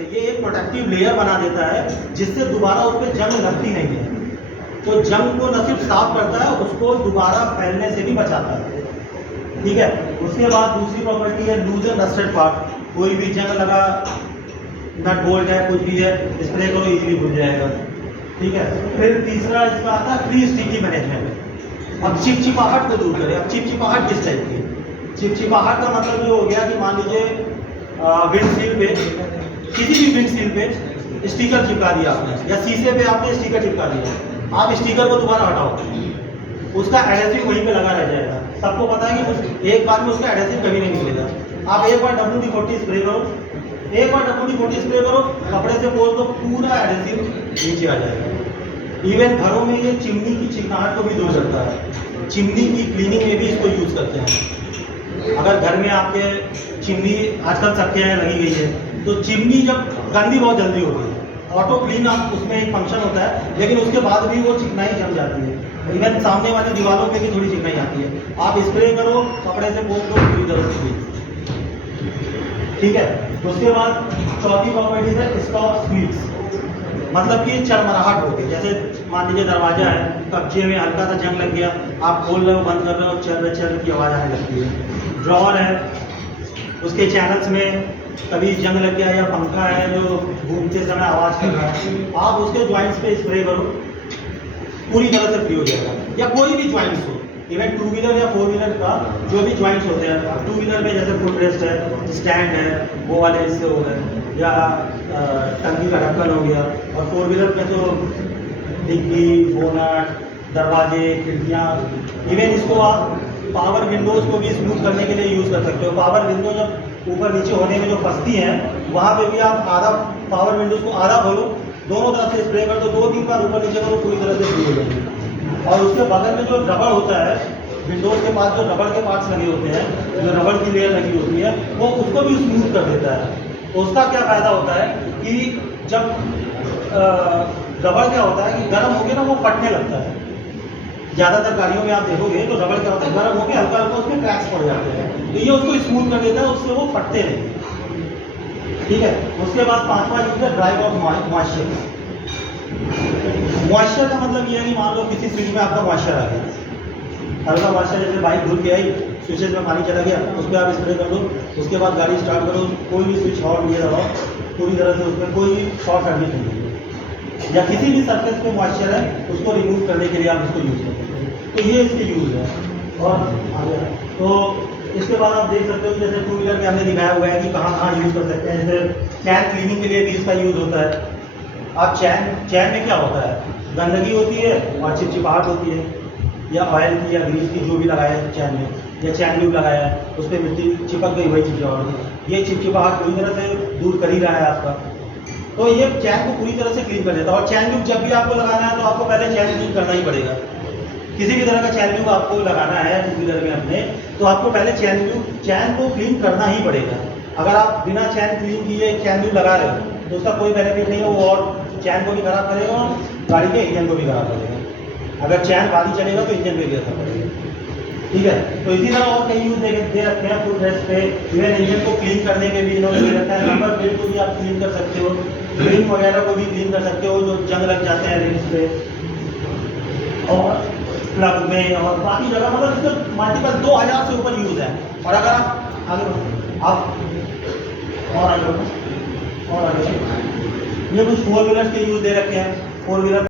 से ये एक प्रोटेक्टिव लेयर बना देता है जिससे दोबारा उस पर जंग लगती नहीं है। तो जंग को न सिर्फ साफ करता है, उसको दोबारा फैलने से भी बचाता है। ठीक है, उसके बाद दूसरी प्रॉपर्टी है लूज एंड रस्टेड पार्ट। कोई भी जंग लगा नट बोल्ट है, कुछ भी है, स्प्रे करो इजीली भूल जाएगा। ठीक है, फिर तीसरा इसका आता है फ्री स्टिकी मैनेजमेंट। अब चिपचिपाहट को दूर करें। अब चिपचिपाहट किस टाइप की है? चिपचिपाहट का मतलब ये हो गया कि मान लीजिए विंडशील्ड पे, किसी भी विंडशील्ड पे स्टिकर चिपका दिया आपने, या शीशे पे आपने स्टिकर चिपका दिया, आप स्टिकर को दोबारा हटाओ, उसका एडेसिव वहीं पे लगा रह जाएगा। सबको पता है कि एक बार में उसका एडेसिव कभी नहीं निकलेगा। आप एक बार WD-40 स्प्रे करो, कपड़े से पोंछ दो, पूरा एडेसिव नीचे आ जाएगा। इवन घरों में ये चिमनी की चिकनाहट को भी दूर करता है। चिमनी की क्लीनिंग में भी इसको यूज़ करते हैं। अगर घर में आपके चिमनी आजकल सबके यहाँ लगी गई है, तो चिमनी जब गंदी बहुत जल्दी होती है, ऑटो क्लीन आप उसमें एक फंक्शन होता है, लेकिन उसके बाद भी वो चिकनाई जम जाती है। इवन सामने वाली दीवारों पे भी थोड़ी चिकनाई आती है। आप स्प्रे करो, कपड़े से पोंछ दो, पूरी तरह से clean। ठीक है, उसके बाद चौथी प्रॉपर्टी है स्टॉप स्क्वीज। मतलब कि चरमराहट होती है। जैसे मान लीजिए दरवाजा है, कब्जे में हल्का सा जंग लग गया, आप खोल रहे हो, बंद कर रहे हो, चल की आवाज़ आने लगती है। ड्रॉअर है, उसके चैनल्स में कभी जंग लग गया, या पंखा है जो घूमते समय आवाज़ कर रहा है, आप उसके जॉइंट्स पे स्प्रे करो, पूरी तरह से फ्री हो जाएगा। या कोई भी जॉइंट्स हो, इवन 2 व्हीलर या 4 व्हीलर का जो भी जॉइंट्स होते हैं, 2 व्हीलर में जैसे फुट रेस्ट है, स्टैंड है, वो वाले हिस्से हो गए, या टंकी का ढक्कन हो गया, और 4 व्हीलर में तो डिग्गी, बोनट, दरवाजे, खिड़कियाँ, इवन इसको आप पावर विंडोज़ को भी स्मूथ करने के लिए यूज़ कर सकते हो। पावर विंडो जब ऊपर नीचे होने में जो फंसती हैं, वहाँ पे भी आप आधा पावर विंडोज़ को आधा खोलो, दोनों तरफ से स्प्रे कर दो, 2-3 बार ऊपर नीचे करो, पूरी तरह से फ्री हो जाएगी। और उसके बगल में जो रबड़ होता है, विंडोज़ के पास जो रबड़ के पार्ट्स लगे होते हैं, जो रबड़ की लेयर लगी होती है, वो उसको भी स्मूथ कर देता है। तो उसका क्या फ़ायदा होता है कि जब रबड़ क्या होता है कि गर्म होकर ना वो फटने लगता है। ज़्यादातर गाड़ियों में आप देखोगे तो रबड़ क्या होता है, गर्म होकर हल्का हल्का उसमें क्रैक्स पड़ जाते हैं, तो ये उसको स्मूथ कर देता है, उससे वो फटते नहीं। ठीक है, उसके बाद 5वां यूज है ड्राइव ऑफ मॉइस्चर। मॉइस्चर का मतलब ये है कि मान लो किसी स्विच में आपका मॉइस्चर आ गया, हल्का मॉइस्चर, जैसे बाइक धुल के आई, स्विचेज में पानी चला गया, उस पर आप स्प्रे कर दो, उसके बाद गाड़ी स्टार्ट करो, कोई भी स्विच हॉट ये दबाओ, पूरी तरह से उसमें कोई शॉर्ट सर्किट नहीं है। या किसी भी सरफेस पे मॉइस्चर है, उसको रिमूव करने के लिए आप इसको यूज़ कर सकते हो। तो ये इसके यूज़ है। और आगे तो इसके बाद आप देख सकते हो कि जैसे 2 व्हीलर में हमने दिखाया हुआ है कि कहाँ कहाँ यूज़ कर सकते हैं। जैसे चैन क्लीनिंग के लिए भी इसका यूज़ होता है। अब चैन में क्या होता है, गंदगी होती है और चिपचिपाहट होती है, या ऑयल की या ग्रीस की जो भी लगाया है चैन में, या चैन लूब लगाया है, उस पर मिट्टी चिपक गई, वही चिपचिपाहट, ये चिपचिपाहट पूरी तरह से दूर कर ही रहा है आपका। तो ये चैन को पूरी तरह से क्लीन कर देता है। और चैन लूब जब भी आपको लगाना है तो आपको पहले चैन क्लीन करना ही पड़ेगा। किसी भी तरह का चैन लूब आपको लगाना है 2 व्हीलर में अपने, तो आपको पहले चैन को क्लीन करना ही पड़ेगा। अगर आप बिना चैन क्लीन किए चैन लूब लगा रहे हो तो उसका कोई बेनिफिट नहीं है, वो और चैन को भी खराब करेगा, गाड़ी के इंजन को भी खराब करेगा। अगर चैन भारी चलेगा तो इंजन पे भी असर पड़ेगा। ठीक है, तो इसी तरह और कई यूज दे रखे हैं फुट रेस्ट पे। इवन इंजन को क्लीन करने के भी इन्होंने दे रखा है। नंबर प्लेट को भी आप क्लीन कर सकते हो, रिंग वगैरह को भी क्लीन कर सकते हो जो जंग लग जाते हैं रिंग्स पे, और प्लग में और बाकी जगह, मतलब इसमें मल्टीपल 2000 से ऊपर यूज़ है। और अगर आप आगे ये कुछ 4 व्हीलर के यूज़ दे रखे हैं। 4 व्हीलर